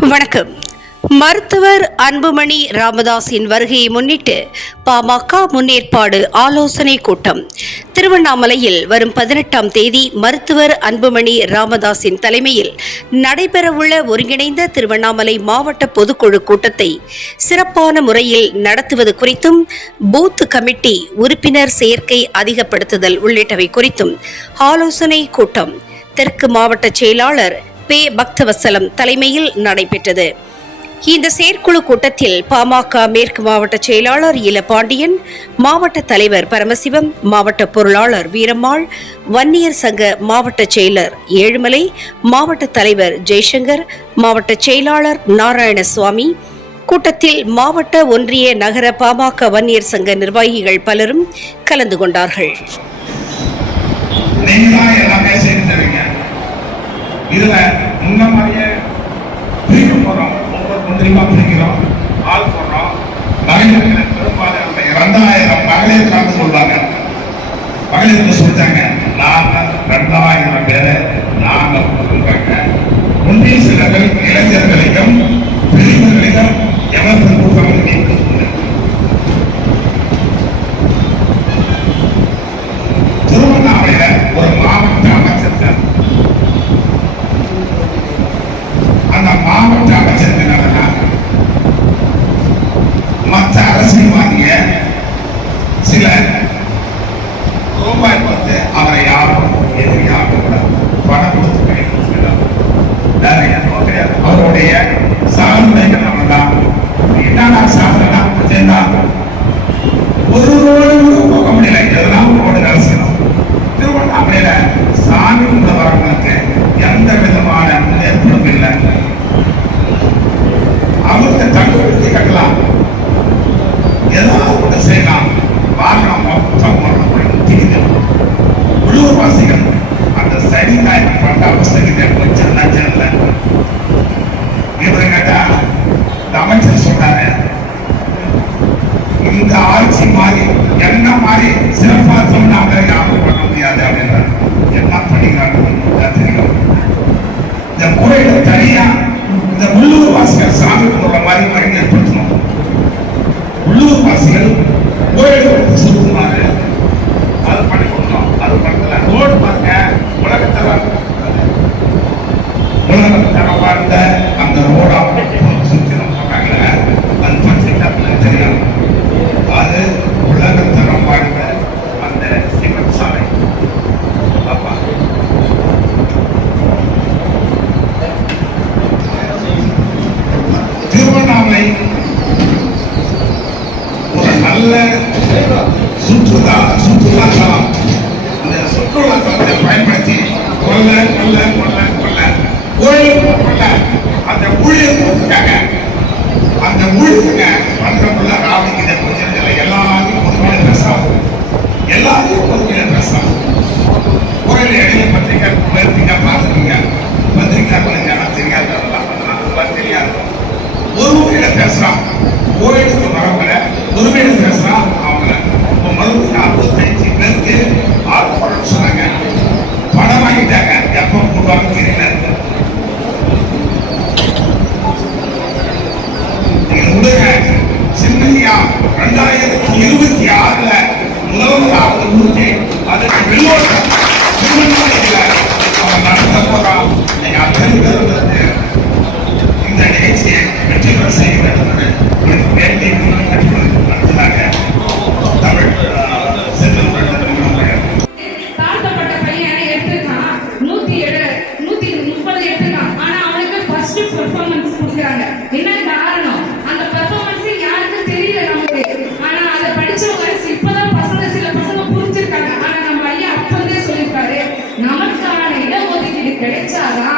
வணக்கம். மருத்துவர் அன்புமணி ராமதாஸின் வருகையை முன்னிட்டு பாமக முன்னேற்பாடு ஆலோசனை கூட்டம். திருவண்ணாமலையில் வரும் பதினெட்டாம் தேதி மருத்துவர் அன்புமணி ராமதாஸின் தலைமையில் நடைபெறவுள்ள ஒருங்கிணைந்த திருவண்ணாமலை மாவட்ட பொதுக்குழு கூட்டத்தை சிறப்பான முறையில் நடத்துவது குறித்தும் பூத் கமிட்டி உறுப்பினர் சேர்க்கை அதிகப்படுத்துதல் உள்ளிட்டவை குறித்தும் ஆலோசனை கூட்டம். தெற்கு மாவட்ட செயலாளர் பே பக்தவசலம் தலைமையில் நடைபெற்றது. இந்த செயற்குழு கூட்டத்தில் பாமக மேற்கு மாவட்ட செயலாளர் இல பாண்டியன் மாவட்ட தலைவர் பரமசிவம் மாவட்ட பொருளாளர் வீரம்மாள் வன்னியர் சங்க மாவட்ட செயலர் ஏழுமலை மாவட்ட தலைவர் ஜெய்சங்கர் மாவட்ட செயலாளர் நாராயணசுவாமி கூட்டத்தில் மாவட்ட ஒன்றிய நகர பாமக வன்னியர் சங்க நிர்வாகிகள் பலரும் கலந்து கொண்டார்கள். இதுல முன்ன மாதிரியே பிரிக்க போறோம் ஒவ்வொரு மந்திரிமா பிரிக்கிறோம். ஆள் போடுறோம். மகளிர் பெரும்பாலும் அந்த இரண்டாயிரம் மகளிர் கலந்து கொள்வாங்க. மகளிருக்கு சொல்லிட்டாங்க நாங்க ரெண்டாயிரம் பேரை நாங்க கொடுக்குறாங்க ஒன்றிய சிலர்கள் இளைஞர்களையும் கிடையாது அவருடைய சாதனைகள் அவர்தான் என்னடா சாதனை என்ன மாறி சிறப்பாக தமிழ்நாட்டை யாரும் பண்ண முடியாது அப்படின்றார் திருவண்ணாமலை ஒரு நல்ல சுற்றுலா சுற்றுலா தளம் அந்த சுற்றுலா தளத்தை பயன்படுத்தி கொல்ல கொல்ல கொல்ல கொல்ல கோயில் கொல்ல அந்த ஊழியர்களுக்காக அந்த ஊழியர் பேசுறான் கோயிலுக்கு வரவங்கள ஒருமையில பேசுறான் அவங்கள. இப்போ மறுபடியும் அறுபத்தஞ்சு பேருக்கு சொன்னாங்க. பணம் வாங்கிட்டாங்க. எப்போ போடுவாங்க தெரியல. சின்னையா ரெண்டாயிரத்தி இருபத்தி ஆறுல முதல்வராக ஊருக்கு அதற்கு வெள்ளோட்டம் ஆரம்பிக்கிறாங்க என்ன காரணம்? அந்த பெர்ஃபார்மன்ஸ் யாருக்கும் தெரியல நமக்கு. ஆனா அதை படிச்சவங்க இப்பதான் பசங்க சில பசங்க புரிஞ்சிருக்காங்க. ஆனா நம்ம ஐயா அப்பதே சொல்லியிருக்காரு நமக்கான இடஒதுக்கீடு கிடைச்சாதான்